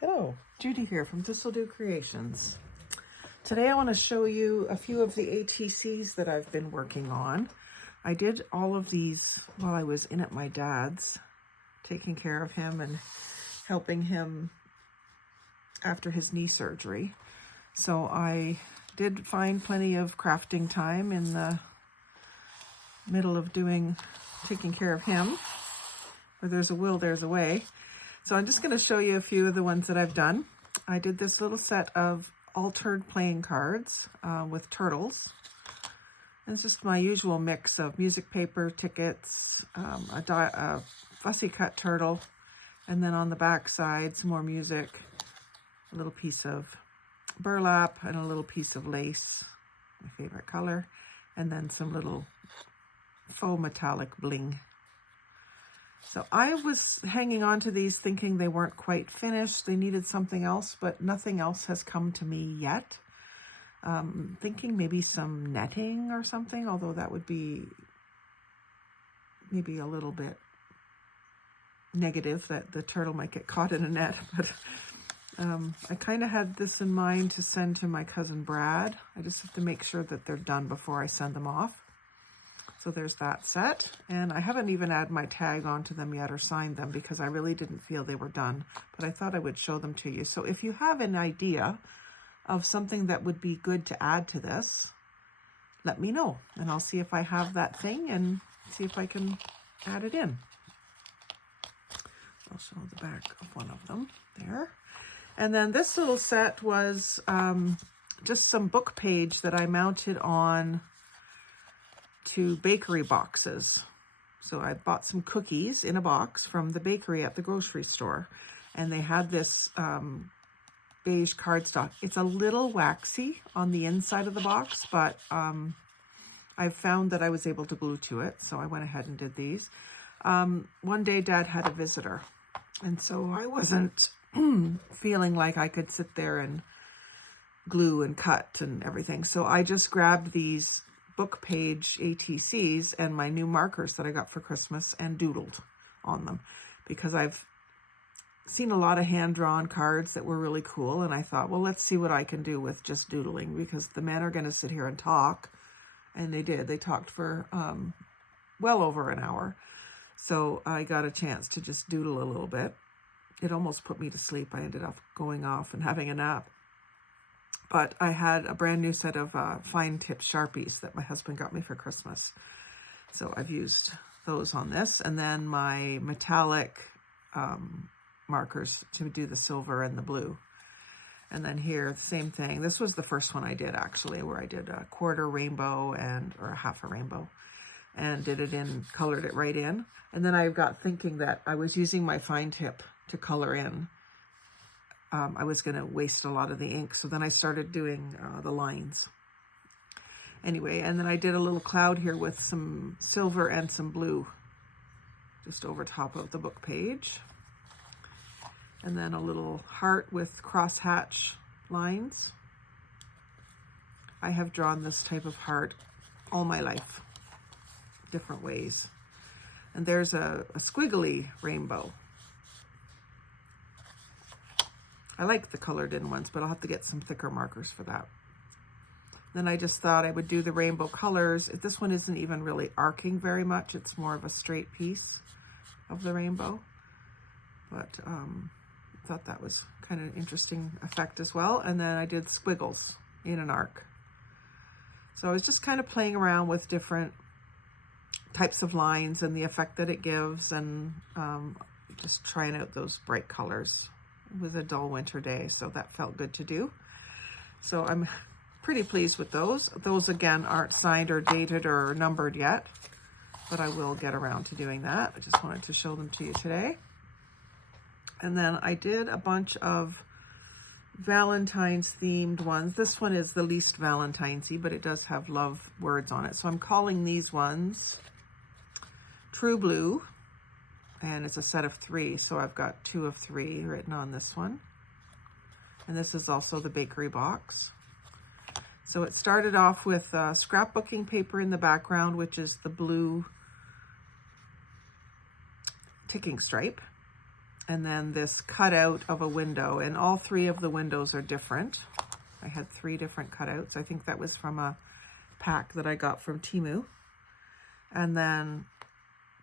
Hello, Judy here from Thistledew Creations. Today I want to show you a few of the ATCs that I've been working on. I did all of these while I was in at my dad's, taking care of him and helping him after his knee surgery. So I did find plenty of crafting time in the middle of taking care of him. Where there's a will, there's a way. So I'm just going to show you a few of the ones that I've done. I did this little set of altered playing cards with turtles. And it's just my usual mix of music paper, tickets, a fussy cut turtle, and then on the back side, some more music, a little piece of burlap, and a little piece of lace, my favorite color, and then some little faux metallic bling. So I was hanging on to these thinking they weren't quite finished. They needed something else, but nothing else has come to me yet. Thinking maybe some netting or something, although that would be maybe a little bit negative that the turtle might get caught in a net. But I kind of had this in mind to send to my cousin Brad. I just have to make sure that they're done before I send them off. So there's that set, and I haven't even added my tag onto them yet or signed them because I really didn't feel they were done, but I thought I would show them to you. So if you have an idea of something that would be good to add to this, let me know, and I'll see if I have that thing and see if I can add it in. I'll show the back of one of them there. And then this little set was just some book page that I mounted on to bakery boxes. So I bought some cookies in a box from the bakery at the grocery store, and they had this beige cardstock. It's a little waxy on the inside of the box, but I found that I was able to glue to it, so I went ahead and did these. One day Dad had a visitor, and so I wasn't feeling like I could sit there and glue and cut and everything, so I just grabbed these book page ATCs and my new markers that I got for Christmas and doodled on them because I've seen a lot of hand-drawn cards that were really cool, and I thought, well, let's see what I can do with just doodling, because the men are going to sit here and talk, and they did. They talked for well over an hour, so I got a chance to just doodle a little bit. It almost put me to sleep. I ended up going off and having a nap. But I had a brand new set of fine tip Sharpies that my husband got me for Christmas. So I've used those on this. And then my metallic markers to do the silver and the blue. And then here, the same thing. This was the first one I did, actually, where I did a quarter rainbow or a half a rainbow. And colored it right in. And then I got thinking that I was using my fine tip to color in. I was going to waste a lot of the ink, so then I started doing the lines. Anyway, and then I did a little cloud here with some silver and some blue just over top of the book page. And then a little heart with crosshatch lines. I have drawn this type of heart all my life, different ways. And there's a squiggly rainbow. I like the colored in ones, but I'll have to get some thicker markers for that. Then I just thought I would do the rainbow colors. This one isn't even really arcing very much. It's more of a straight piece of the rainbow. But I thought that was kind of an interesting effect as well. And then I did squiggles in an arc. So I was just kind of playing around with different types of lines and the effect that it gives, and just trying out those bright colors. It was a dull winter day, so that felt good to do. So I'm pretty pleased with those. Those, again, aren't signed or dated or numbered yet, but I will get around to doing that. I just wanted to show them to you today. And then I did a bunch of Valentine's themed ones. This one is the least Valentine's-y, but it does have love words on it. So I'm calling these ones True Blue. And it's a set of 3, so I've got 2 of 3 written on this one. And this is also the bakery box. So it started off with scrapbooking paper in the background, which is the blue ticking stripe. and then this cutout of a window, and all three of the windows are different. I had 3 different cutouts. I think that was from a pack that I got from Temu. And then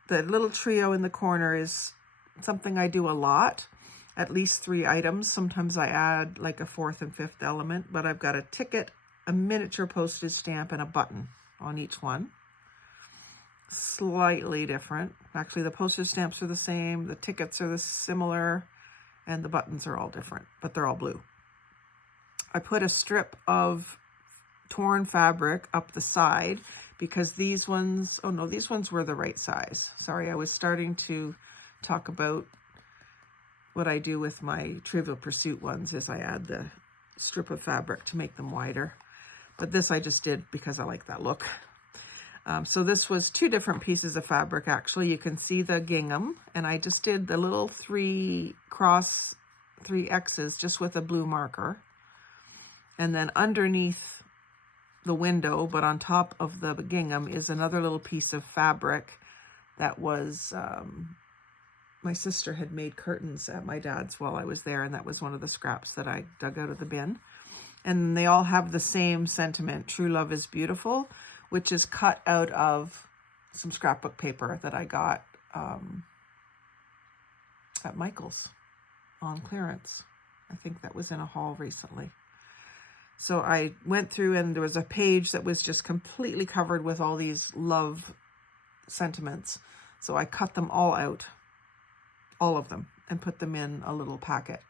the little trio in the corner is something I do a lot, at least 3 items. Sometimes I add like a 4th and 5th element, but I've got a ticket, a miniature postage stamp, and a button on each one. Slightly different. Actually, the postage stamps are the same, the tickets are similar, and the buttons are all different, but they're all blue. I put a strip of torn fabric up the side because these ones, oh no, these ones were the right size. Sorry, I was starting to talk about what I do with my Trivial Pursuit ones is I add the strip of fabric to make them wider. But this I just did because I like that look. So this was 2 different pieces of fabric, actually. You can see the gingham, and I just did the little 3 X's just with a blue marker. And then underneath the window, but on top of the gingham, is another little piece of fabric that was, my sister had made curtains at my dad's while I was there, and that was one of the scraps that I dug out of the bin. And they all have the same sentiment, true love is beautiful, which is cut out of some scrapbook paper that I got at Michael's on clearance. I think that was in a haul recently. So I went through and there was a page that was just completely covered with all these love sentiments. So I cut them all out, all of them, and put them in a little packet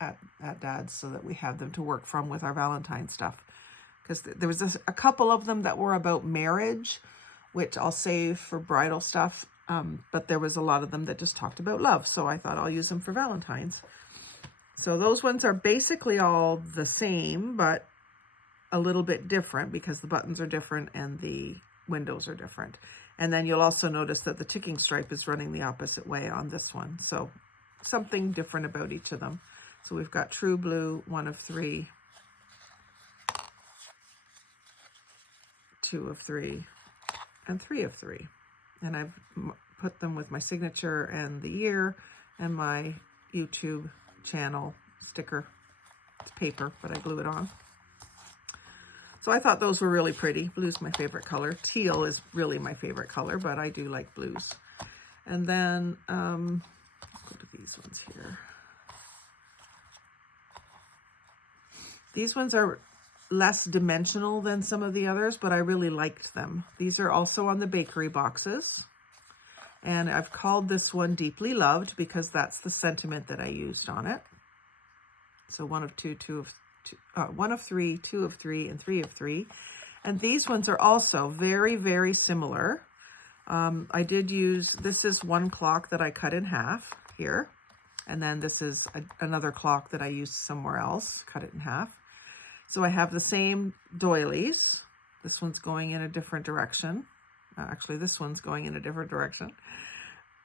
at Dad's so that we have them to work from with our Valentine stuff. Because there was a couple of them that were about marriage, which I'll save for bridal stuff. But there was a lot of them that just talked about love. So I thought I'll use them for Valentine's. So those ones are basically all the same, but a little bit different because the buttons are different and the windows are different. And then you'll also notice that the ticking stripe is running the opposite way on this one. So something different about each of them. So we've got True Blue, 1 of 3, 2 of 3, and 3 of 3. And I've put them with my signature and the year and my YouTube channel sticker. It's paper, but I glue it on. So I thought those were really pretty. Blue's my favorite color. Teal is really my favorite color, but I do like blues. And then, let's go to these ones here. These ones are less dimensional than some of the others, but I really liked them. These are also on the bakery boxes. And I've called this one Deeply Loved because that's the sentiment that I used on it. So 1 of 2, 1 of 3, 2 of 3, and 3 of 3. And these ones are also very, very similar. I did use, this is one clock that I cut in half here. And then this is another clock that I used somewhere else, cut it in half. So I have the same doilies. This one's going in a different direction. Actually, this one's going in a different direction.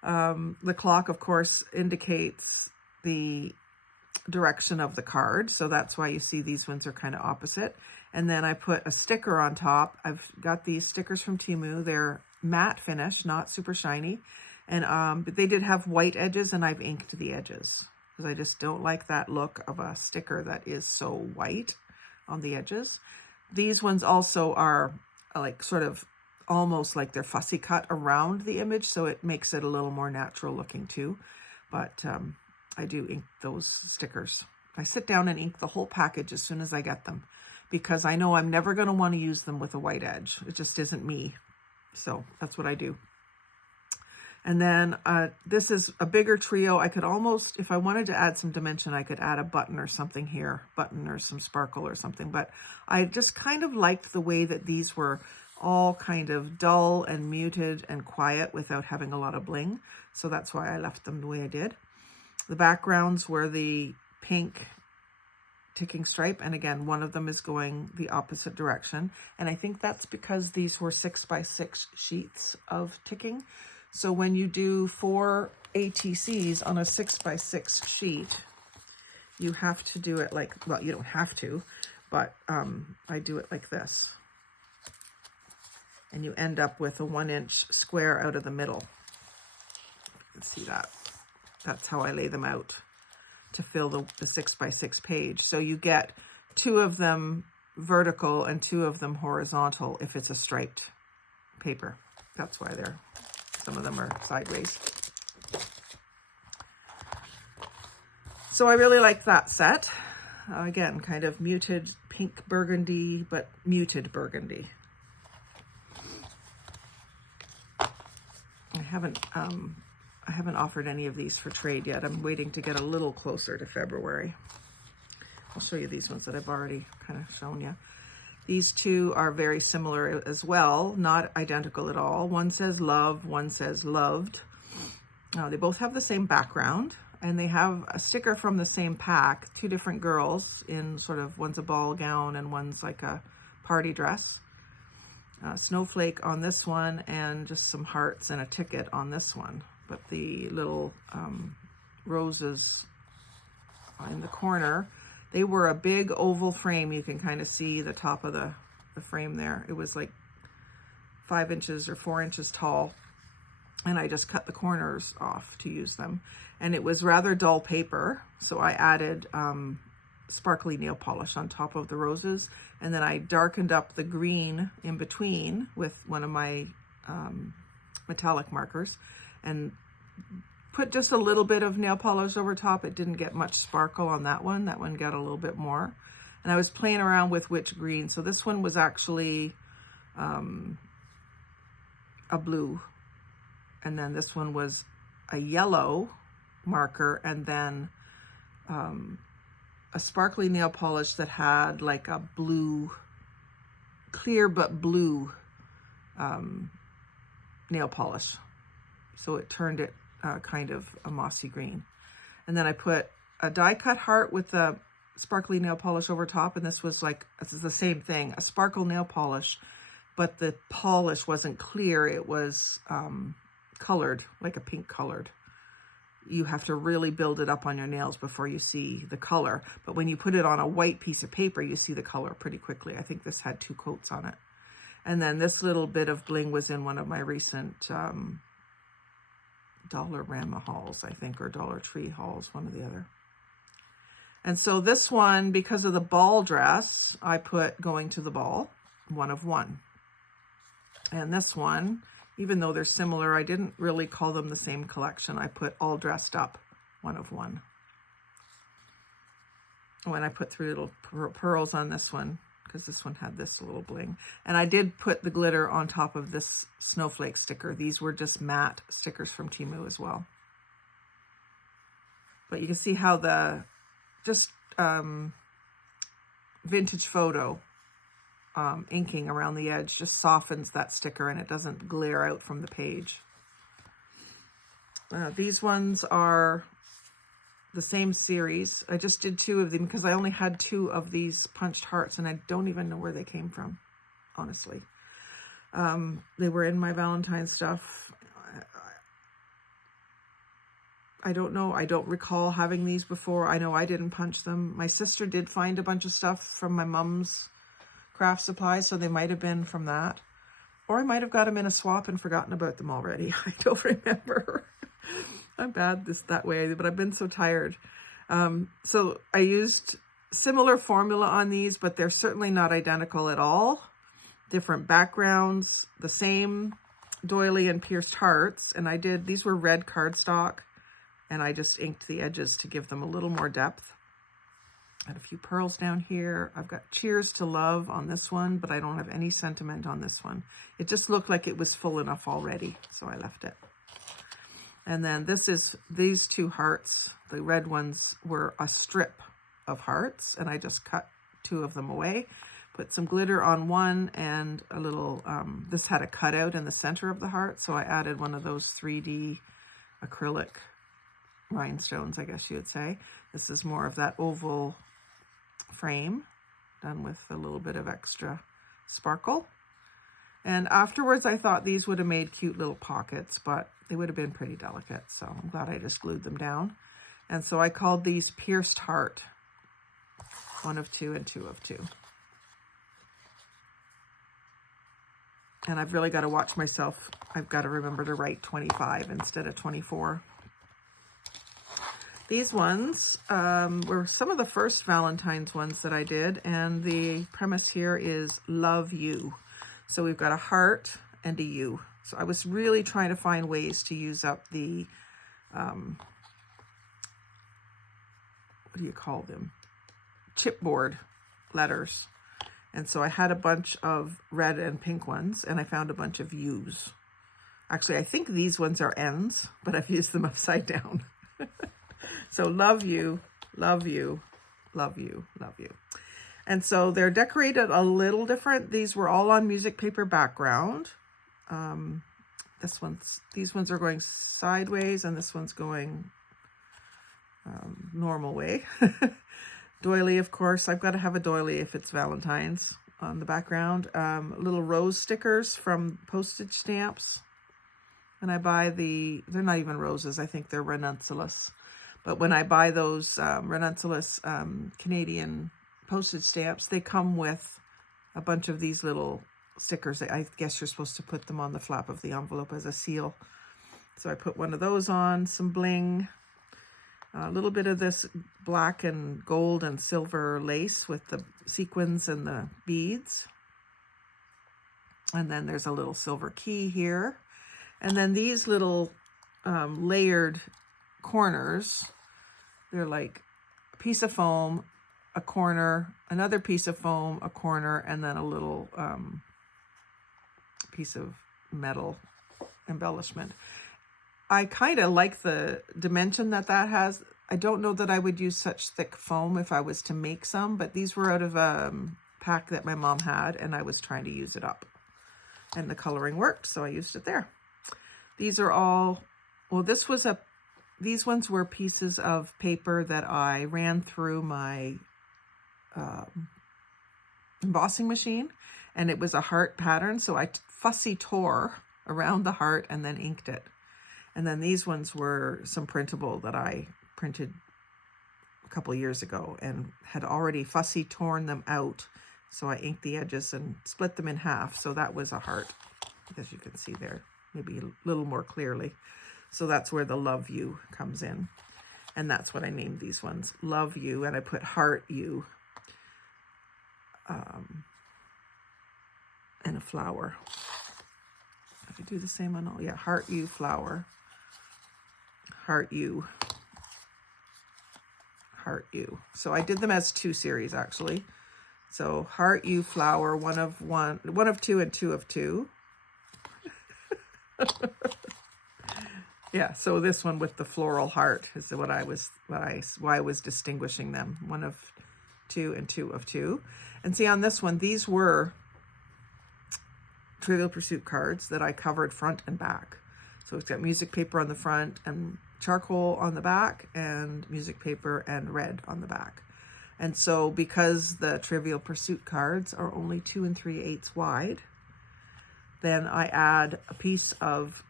The clock, of course, indicates the direction of the card. So that's why you see these ones are kind of opposite. And then I put a sticker on top. I've got these stickers from Temu. They're matte finish, not super shiny. And but they did have white edges, and I've inked the edges because I just don't like that look of a sticker that is so white on the edges. These ones also are like sort of almost like they're fussy cut around the image, so it makes it a little more natural looking too. But I do ink those stickers. I sit down and ink the whole package as soon as I get them because I know I'm never going to want to use them with a white edge. It just isn't me. So that's what I do. And then this is a bigger trio. I could almost, if I wanted to add some dimension, I could add a button or something here, button or some sparkle or something. But I just kind of liked the way that these were all kind of dull and muted and quiet without having a lot of bling. So that's why I left them the way I did. The backgrounds were the pink ticking stripe. And again, one of them is going the opposite direction. And I think that's because these were 6x6 sheets of ticking. So when you do 4 ATCs on a 6x6 sheet, you have to do it like, well, you don't have to, but I do it like this. And you end up with a 1-inch square out of the middle. You can see that. That's how I lay them out to fill the 6x6 page. So you get 2 of them vertical and 2 of them horizontal if it's a striped paper. That's why some of them are sideways. So I really like that set. Again, kind of muted pink burgundy, but muted burgundy. I haven't offered any of these for trade yet. I'm waiting to get a little closer to February. I'll show you these ones that I've already kind of shown you. These 2 are very similar as well, not identical at all. One says love, one says loved. They both have the same background, and they have a sticker from the same pack, 2 different girls in sort of, one's a ball gown and one's like a party dress. Snowflake on this one, and just some hearts and a ticket on this one. But the little roses in the corner, they were a big oval frame. You can kind of see the top of the frame there. It was like 5 inches or 4 inches tall. And I just cut the corners off to use them. And it was rather dull paper. So I added sparkly nail polish on top of the roses. And then I darkened up the green in between with one of my metallic markers and put just a little bit of nail polish over top. It didn't get much sparkle on that one. That one got a little bit more. And I was playing around with which green. So this one was actually a blue. And then this one was a yellow marker, and then a sparkly nail polish that had like a blue, clear but blue nail polish. So it turned it kind of a mossy green. And then I put a die cut heart with the sparkly nail polish over top, and this was like, this is the same thing, a sparkle nail polish, but the polish wasn't clear. It was colored, like a pink colored. You have to really build it up on your nails before you see the color. But when you put it on a white piece of paper, you see the color pretty quickly. I think this had 2 coats on it. And then this little bit of bling was in one of my recent Dollarama hauls, I think, or Dollar Tree hauls, one or the other. And so this one, because of the ball dress, I put going to the ball, 1 of 1. And this one, even though they're similar, I didn't really call them the same collection. I put all dressed up, 1 of 1. Oh, and I put 3 little pearls on this one, because this one had this little bling. And I did put the glitter on top of this snowflake sticker. These were just matte stickers from Temu as well. But you can see how the just vintage photo inking around the edge just softens that sticker, and it doesn't glare out from the page. These ones are the same series. I just did 2 of them because I only had 2 of these punched hearts, and I don't even know where they came from, honestly. They were in my Valentine stuff. I don't know. I don't recall having these before. I know I didn't punch them. My sister did find a bunch of stuff from my mom's craft supplies, so they might have been from that. Or I might have got them in a swap and forgotten about them already. I don't remember. I'm bad that way, but I've been so tired. So I used similar formula on these, but they're certainly not identical at all. Different backgrounds, the same doily and pierced hearts. And these were red cardstock, and I just inked the edges to give them a little more depth. Got a few pearls down here. I've got Cheers to Love on this one, but I don't have any sentiment on this one. It just looked like it was full enough already, so I left it. And then these 2 hearts, the red ones, were a strip of hearts, and I just cut 2 of them away, put some glitter on one, and a little, this had a cutout in the center of the heart, so I added one of those 3D acrylic rhinestones, I guess you would say. This is more of that oval frame, done with a little bit of extra sparkle. And afterwards, I thought these would have made cute little pockets, but they would have been pretty delicate, so I'm glad I just glued them down. And so I called these Pierced Heart, 1 of 2 and 2 of 2. And I've really got to watch myself. I've got to remember to write 25 instead of 24. These ones were some of the first Valentine's ones that I did, and the premise here is love you. So we've got a heart and a U. So I was really trying to find ways to use up the, what do you call them? Chipboard letters. And so I had a bunch of red and pink ones, and I found a bunch of U's. Actually, I think these ones are N's, but I've used them upside down. So love you, love you, love you, love you. And so they're decorated a little different. These were all on music paper background. These ones are going sideways, and this one's going normal way. Doily, of course. I've got to have a doily if it's Valentine's on the background. Little rose stickers from postage stamps. And I buy they're not even roses. I think they're ranunculus. But when I buy those ranunculus Canadian postage stamps, they come with a bunch of these little stickers. I guess you're supposed to put them on the flap of the envelope as a seal. So I put one of those on, some bling, a little bit of this black and gold and silver lace with the sequins and the beads. And then there's a little silver key here. And then these little layered corners, they're like a piece of foam, a corner, another piece of foam, a corner, and then a little piece of metal embellishment. I kind of like the dimension that has. I don't know that I would use such thick foam if I was to make some, but these were out of a pack that my mom had, and I was trying to use it up. And the coloring worked, so I used it there. These are all, well, these ones were pieces of paper that I ran through my embossing machine, and it was a heart pattern, so I fussy tore around the heart and then inked it. And then these ones were some printable that I printed a couple of years ago and had already fussy torn them out. So I inked the edges and split them in half. So that was a heart, as you can see there, maybe a little more clearly. So that's where the love you comes in. And that's what I named these ones, love you. And I put heart you and a flower. I could do the same on all, yeah, heart you, flower. Heart you, heart you. So I did them as 2 series actually. So heart you, flower, one of 2 and 2 of 2. Yeah, so this one with the floral heart is why I was distinguishing them. 1 of 2 and 2 of 2. And see on this one, these were Trivial Pursuit cards that I covered front and back. So it's got music paper on the front and charcoal on the back, and music paper and red on the back. And so because the Trivial Pursuit cards are only 2 3/8 wide, then I add a piece of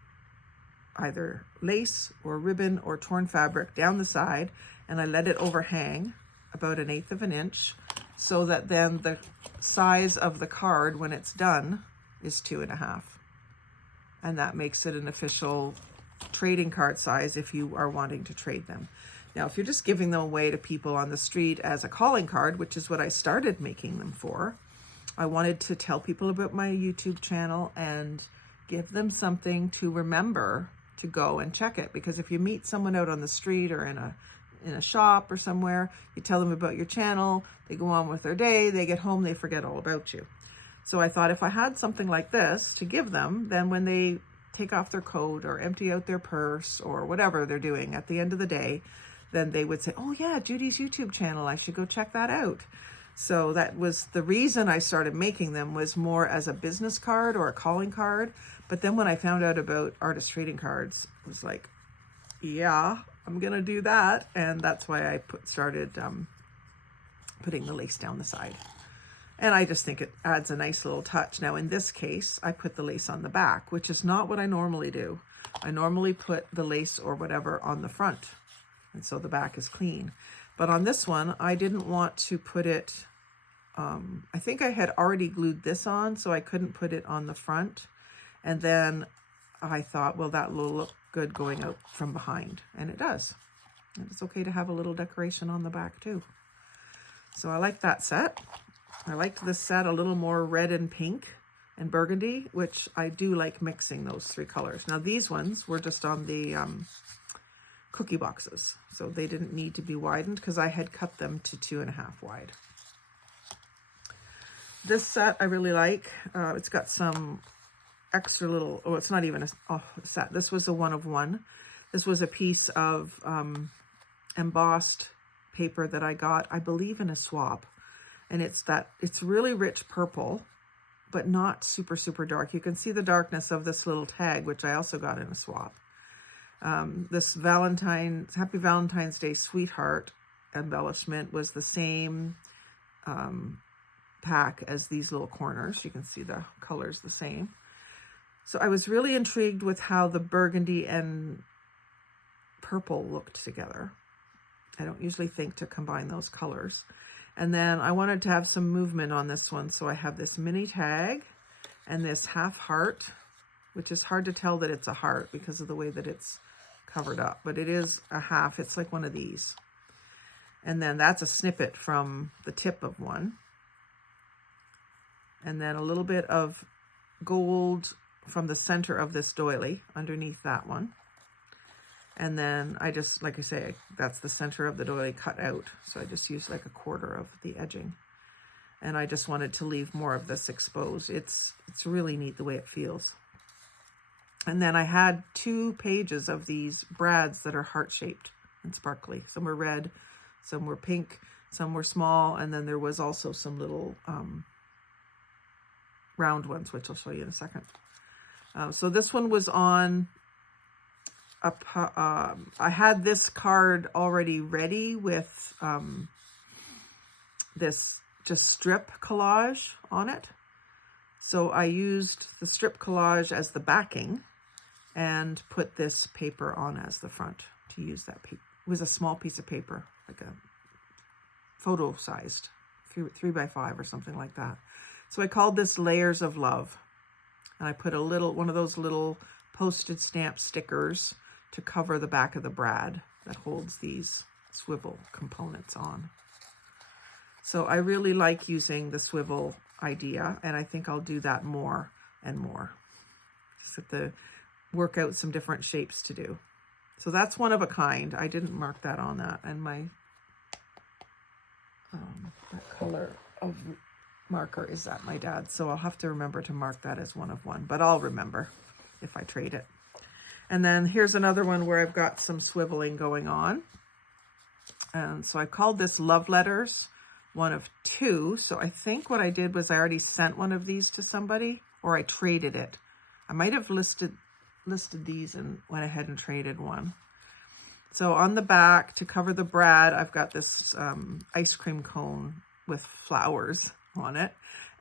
either lace or ribbon or torn fabric down the side, and I let it overhang about 1/8 of an inch, so that then the size of the card when it's done is 2.5. And that makes it an official trading card size if you are wanting to trade them. Now, if you're just giving them away to people on the street as a calling card, which is what I started making them for, I wanted to tell people about my YouTube channel and give them something to remember to go and check it. Because if you meet someone out on the street or in a shop or somewhere, you tell them about your channel, they go on with their day, they get home, they forget all about you. So I thought if I had something like this to give them, then when they take off their coat or empty out their purse or whatever they're doing at the end of the day, then they would say, oh yeah, Judy's YouTube channel, I should go check that out. So that was the reason I started making them, was more as a business card or a calling card. But then when I found out about artist trading cards, I was like, yeah, I'm gonna do that. And that's why I started putting the lace down the side. And I just think it adds a nice little touch. Now, in this case, I put the lace on the back, which is not what I normally do. I normally put the lace or whatever on the front, and so the back is clean. But on this one, I didn't want to put it, I think I had already glued this on, so I couldn't put it on the front. And then I thought, well, that will look good going out from behind, and it does. And it's okay to have a little decoration on the back too. So I like that set. I liked this set a little more red and pink and burgundy, which I do like mixing those three colors. Now these ones were just on the cookie boxes, so they didn't need to be widened because I had cut them to 2.5 wide. This set I really like. It's got some extra little, oh, it's not even a set. This was a 1 of 1. This was a piece of embossed paper that I got, I believe, in a swap. And it's really rich purple, but not super, super dark. You can see the darkness of this little tag, which I also got in a swap. This Happy Valentine's Day Sweetheart embellishment was the same pack as these little corners. You can see the colors the same. So I was really intrigued with how the burgundy and purple looked together. I don't usually think to combine those colors. And then I wanted to have some movement on this one. So I have this mini tag and this half heart, which is hard to tell that it's a heart because of the way that it's covered up, but it is a half. It's like one of these. And then that's a snippet from the tip of one. And then a little bit of gold from the center of this doily underneath that one. And then I just, like I say, that's the center of the doily cut out. So I just used like 1/4 of the edging. And I just wanted to leave more of this exposed. It's really neat the way it feels. And then I had 2 pages of these brads that are heart-shaped and sparkly. Some were red, some were pink, some were small, and then there was also some little round ones, which I'll show you in a second. So this one was on I had this card already ready with this just strip collage on it. So I used the strip collage as the backing and put this paper on as the front to use that paper. It was a small piece of paper, like a photo sized 3x5 or something like that. So I called this Layers of Love. And I put one of those little postage stamp stickers to cover the back of the brad that holds these swivel components on. So I really like using the swivel idea, and I think I'll do that more and more. Just have to work out some different shapes to do. So that's one of a kind. I didn't mark that on that, and my that color of marker is at my dad's, so I'll have to remember to mark that as 1 of 1, but I'll remember if I trade it. And then here's another one where I've got some swiveling going on. And so I called this Love Letters 1 of 2. So I think what I did was I already sent one of these to somebody, or I traded it. I might have listed these and went ahead and traded one. So on the back, to cover the brad, I've got this ice cream cone with flowers on it.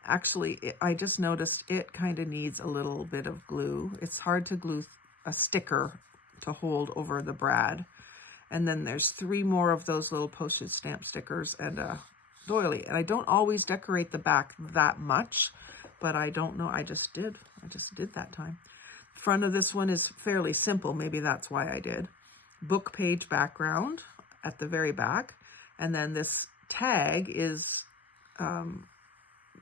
Actually, I just noticed it kind of needs a little bit of glue. It's hard to glue a sticker to hold over the brad. And then there's 3 more of those little postage stamp stickers and a doily. And I don't always decorate the back that much, but I don't know. I just did that time. Front of this one is fairly simple. Maybe that's why I did. Book page background at the very back. And then this tag is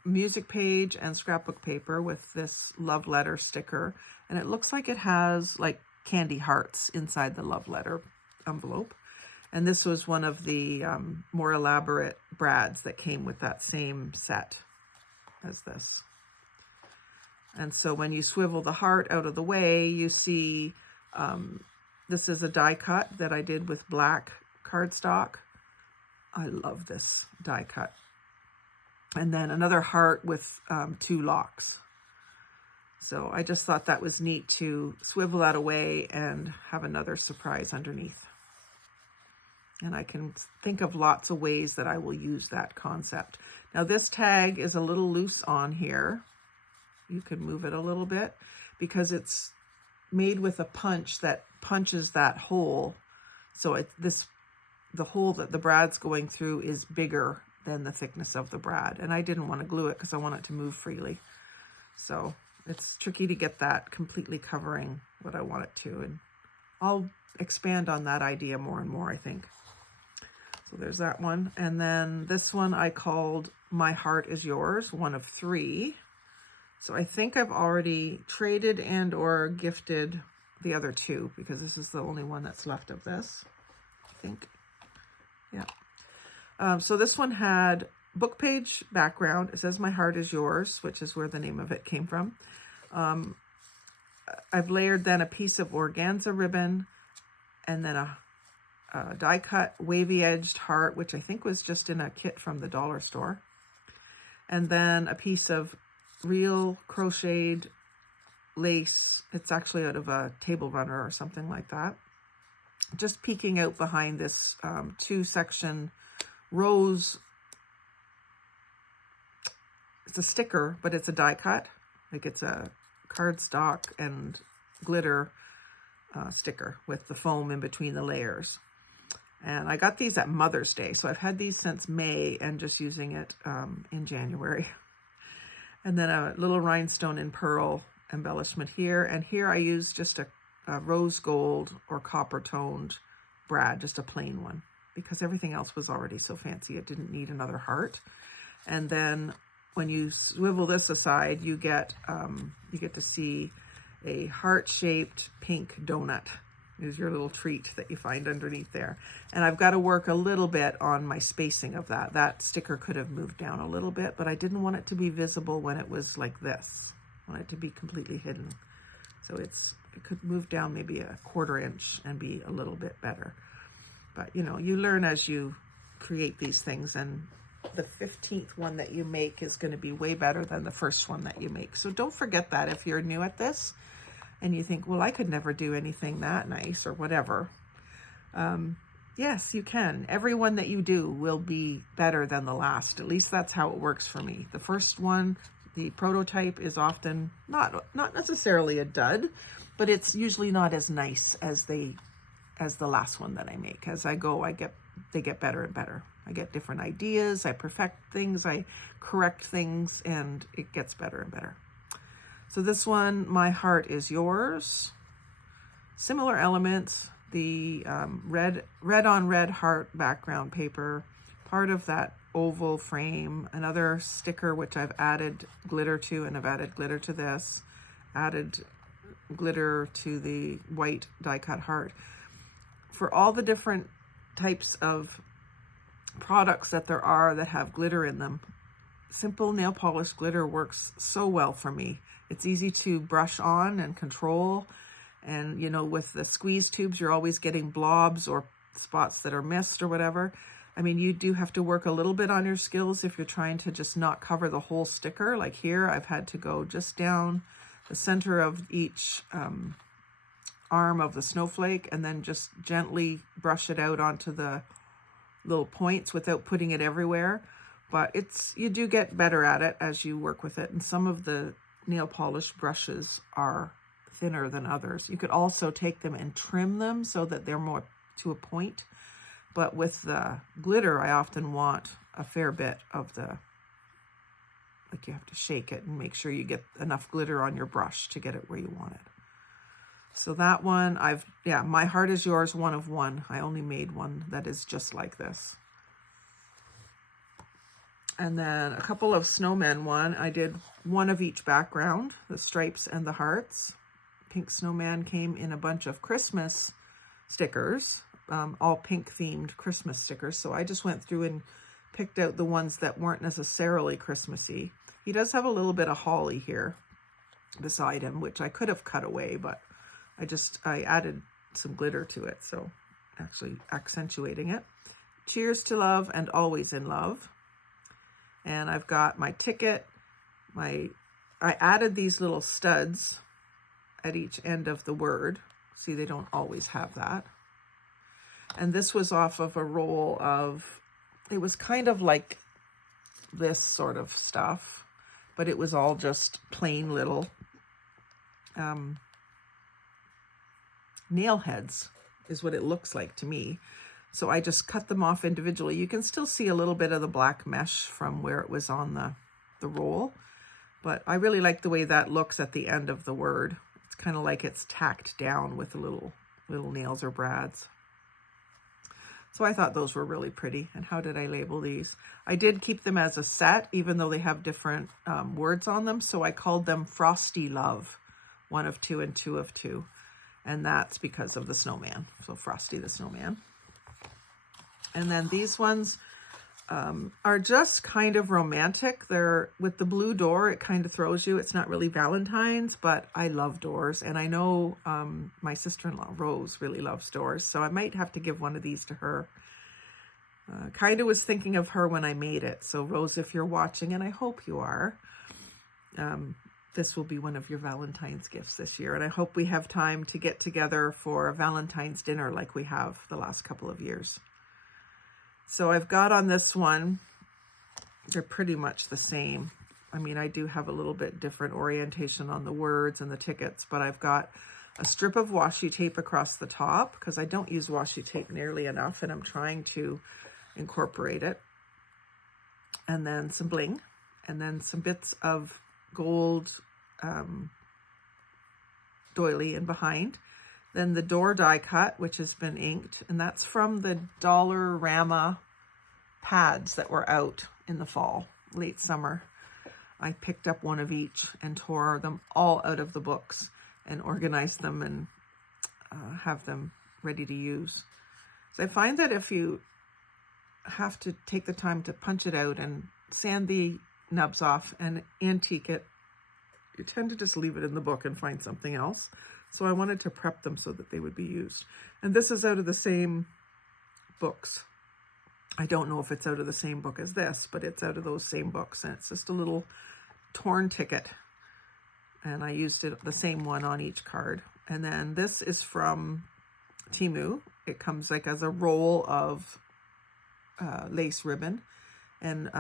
music page and scrapbook paper with this love letter sticker. And it looks like it has like candy hearts inside the love letter envelope. And this was one of the more elaborate brads that came with that same set as this. And so when you swivel the heart out of the way, you see this is a die cut that I did with black cardstock. I love this die cut. And then another heart with 2 locks. So I just thought that was neat to swivel that away and have another surprise underneath. And I can think of lots of ways that I will use that concept. Now this tag is a little loose on here. You could move it a little bit because it's made with a punch that punches that hole. So the hole that the brad's going through is bigger than the thickness of the brad. And I didn't want to glue it because I want it to move freely. So it's tricky to get that completely covering what I want it to. And I'll expand on that idea more and more, I think. So there's that one. And then this one I called My Heart Is Yours, one of 3. So I think I've already traded and or gifted the other 2, because this is the only one that's left of this, I think. Yeah. So this one had book page background. It says My Heart Is Yours, which is where the name of it came from. I've layered then a piece of organza ribbon, and then a die cut wavy edged heart, which I think was just in a kit from the dollar store. And then a piece of real crocheted lace. It's actually out of a table runner or something like that. Just peeking out behind this 2-section rose. It's a sticker, but it's a die cut. Like it's a cardstock and glitter sticker with the foam in between the layers. And I got these at Mother's Day. So I've had these since May and just using it in January. And then a little rhinestone and pearl embellishment here. And here I used just a rose gold or copper toned brad, just a plain one, because everything else was already so fancy. It didn't need another heart. And then when you swivel this aside, you get to see a heart-shaped pink donut. Is your little treat that you find underneath there. And I've got to work a little bit on my spacing of that. That sticker could have moved down a little bit, but I didn't want it to be visible when it was like this. I want it to be completely hidden. So it could move down maybe a 1/4 inch and be a little bit better. But you know, you learn as you create these things, and the 15th one that you make is going to be way better than the first one that you make. So don't forget that if you're new at this and you think, well, I could never do anything that nice or whatever. Yes, you can. Every one that you do will be better than the last. At least that's how it works for me. The first one, the prototype, is often not necessarily a dud, but it's usually not as nice as the last one that I make. As I go, they get better and better. I get different ideas, I perfect things, I correct things, and it gets better and better. So this one, My Heart Is Yours. Similar elements, the red on red heart background paper, part of that oval frame, another sticker which I've added glitter to, and I've added glitter to this, added glitter to the white die cut heart. For all the different types of products that there are that have glitter in them, simple nail polish glitter works so well for me. It's easy to brush on and control. And, you know, with the squeeze tubes, you're always getting blobs or spots that are missed or whatever. I mean, you do have to work a little bit on your skills if you're trying to just not cover the whole sticker. Like here, I've had to go just down the center of each arm of the snowflake and then just gently brush it out onto the little points without putting it everywhere. But you do get better at it as you work with it. And some of the nail polish brushes are thinner than others. You could also take them and trim them so that they're more to a point. But with the glitter, I often want a fair bit of like you have to shake it and make sure you get enough glitter on your brush to get it where you want it. So that one, My Heart Is Yours, one of 1. I only made one that is just like this. And then a couple of snowmen one. I did one of each background, the stripes and the hearts. Pink snowman came in a bunch of Christmas stickers, all pink themed Christmas stickers. So I just went through and picked out the ones that weren't necessarily Christmassy. He does have a little bit of holly here beside him, which I could have cut away, but I added some glitter to it, so actually accentuating it. Cheers to Love and Always in Love. And I've got my ticket. I added these little studs at each end of the word. See, they don't always have that. And this was off of a roll of, it was kind of like this sort of stuff, but it was all just plain little nail heads is what it looks like to me. So I just cut them off individually. You can still see a little bit of the black mesh from where it was on the roll, but I really like the way that looks at the end of the word. It's kind of like it's tacked down with a little little nails or brads. So I thought those were really pretty. And how did I label these? I did keep them as a set, even though they have different words on them. So I called them Frosty Love, 1 of 2 and 2 of 2. And that's because of the snowman. So Frosty the Snowman. And then these ones are just kind of romantic. They're with the blue door, it kind of throws you. It's not really Valentine's, but I love doors. And I know my sister-in-law, Rose, really loves doors. So I might have to give one of these to her. Kind of was thinking of her when I made it. So Rose, if you're watching, and I hope you are, this will be one of your Valentine's gifts this year. And I hope we have time to get together for a Valentine's dinner like we have the last couple of years. So I've got on this one, they're pretty much the same. I mean, I do have a little bit different orientation on the words and the tickets, but I've got a strip of washi tape across the top because I don't use washi tape nearly enough, and I'm trying to incorporate it. And then some bling, and then some bits of gold doily in behind. Then the door die cut, which has been inked, and that's from the Dollarama pads that were out in the fall, late summer. I picked up one of each and tore them all out of the books and organized them and have them ready to use. So I find that if you have to take the time to punch it out and sand the nubs off and antique it, you tend to just leave it in the book and find something else. So I wanted to prep them so that they would be used. And this is out of the same books. I don't know if it's out of the same book as this, but it's out of those same books. And it's just a little torn ticket. And I used it, the same one on each card. And then this is from Temu. It comes like as a roll of lace ribbon. And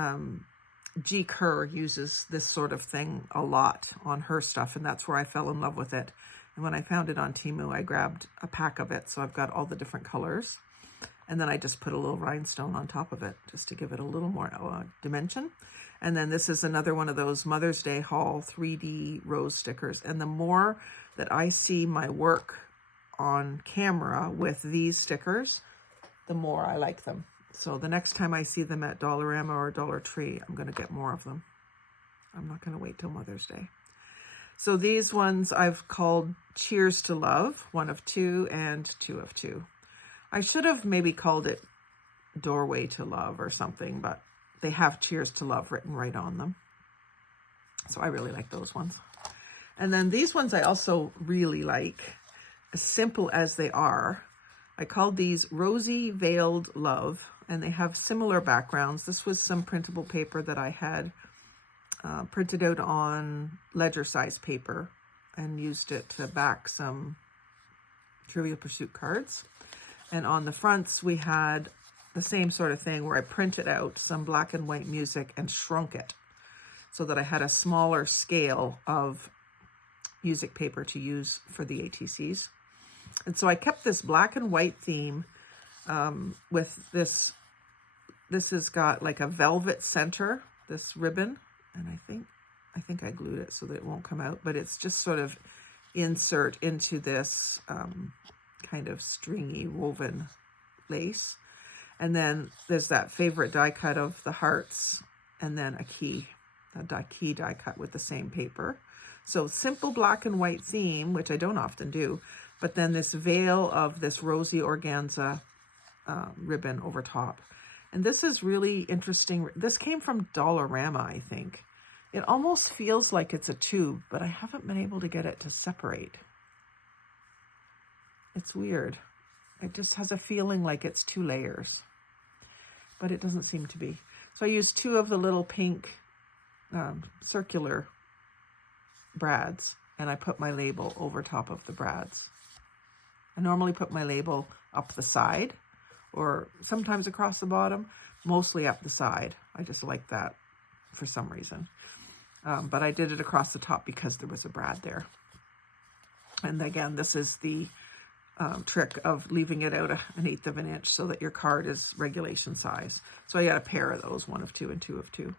G. Kerr uses this sort of thing a lot on her stuff. And that's where I fell in love with it. And when I found it on Temu, I grabbed a pack of it. So I've got all the different colors. And then I just put a little rhinestone on top of it just to give it a little more dimension. And then this is another one of those Mother's Day haul 3D rose stickers. And the more that I see my work on camera with these stickers, the more I like them. So the next time I see them at Dollarama or Dollar Tree, I'm going to get more of them. I'm not going to wait till Mother's Day. So these ones I've called Cheers to Love, 1 of 2 and 2 of 2. I should have maybe called it Doorway to Love or something, but they have Cheers to Love written right on them. So I really like those ones. And then these ones I also really like, as simple as they are. I called these Rosy Veiled Love, and they have similar backgrounds. This was some printable paper that I had printed out on ledger size paper and used it to back some Trivial Pursuit cards. And on the fronts, we had the same sort of thing where I printed out some black and white music and shrunk it so that I had a smaller scale of music paper to use for the ATCs. And so I kept this black and white theme with this. This has got like a velvet center, this ribbon. And I think I glued it so that it won't come out, but it's just sort of insert into this kind of stringy woven lace. And then there's that favorite die cut of the hearts, and then a key die cut with the same paper. So simple black and white theme, which I don't often do, but then this veil of this rosy organza ribbon over top. And this is really interesting. This came from Dollarama, I think. It almost feels like it's a tube, but I haven't been able to get it to separate. It's weird. It just has a feeling like it's 2 layers, but it doesn't seem to be. So I used 2 of the little pink circular brads, and I put my label over top of the brads. I normally put my label up the side or sometimes across the bottom, mostly up the side. I just like that for some reason. But I did it across the top because there was a brad there. And again, this is the trick of leaving it out 1/8 of an inch so that your card is regulation size. So I got a pair of those, 1 of 2 and 2 of 2.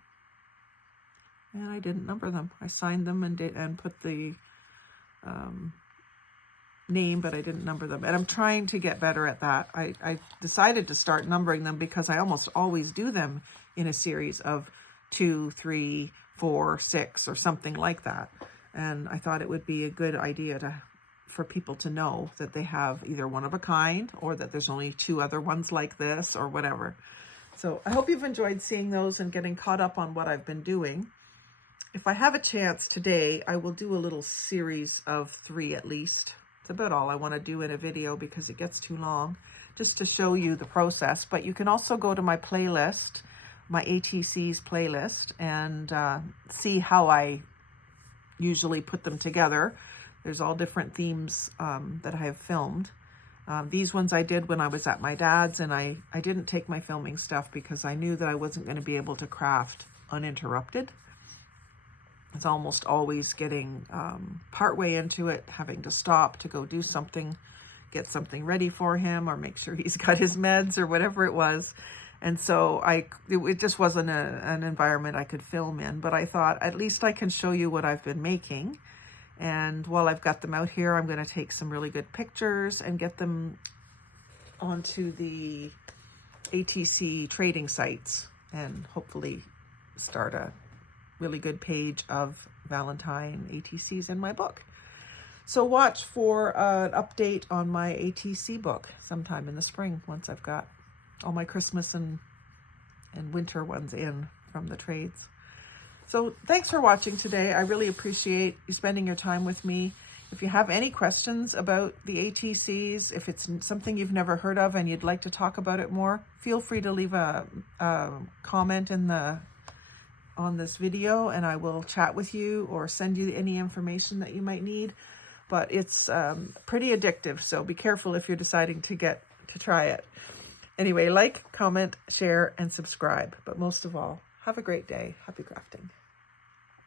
And I didn't number them. I signed them and put the name, but I didn't number them. And I'm trying to get better at that. I decided to start numbering them because I almost always do them in a series of 2, 3, 4, 6 or something like that. And I thought it would be a good idea for people to know that they have either one of a kind or that there's only 2 other ones like this or whatever. So I hope you've enjoyed seeing those and getting caught up on what I've been doing. If I have a chance today, I will do a little series of 3 at least. It's about all I want to do in a video because it gets too long, just to show you the process. But you can also go to my playlist, my ATCs playlist, and see how I usually put them together. There's all different themes that I have filmed. These ones I did when I was at my dad's, and I didn't take my filming stuff because I knew that I wasn't going to be able to craft uninterrupted. It's almost always getting partway into it, having to stop to go do something, get something ready for him, or make sure he's got his meds or whatever it was. And so it just wasn't an environment I could film in, but I thought at least I can show you what I've been making. And while I've got them out here, I'm going to take some really good pictures and get them onto the ATC trading sites and hopefully start a really good page of Valentine ATCs in my book. So watch for an update on my ATC book sometime in the spring once I've got all my Christmas and winter ones in from the trades. So thanks for watching today. I really appreciate you spending your time with me. If you have any questions about the ATCs, if it's something you've never heard of and you'd like to talk about it more, feel free to leave a comment on this video, and I will chat with you or send you any information that you might need. But it's pretty addictive, so be careful if you're deciding to try it. Anyway, like, comment, share, and subscribe. But most of all, have a great day. Happy crafting.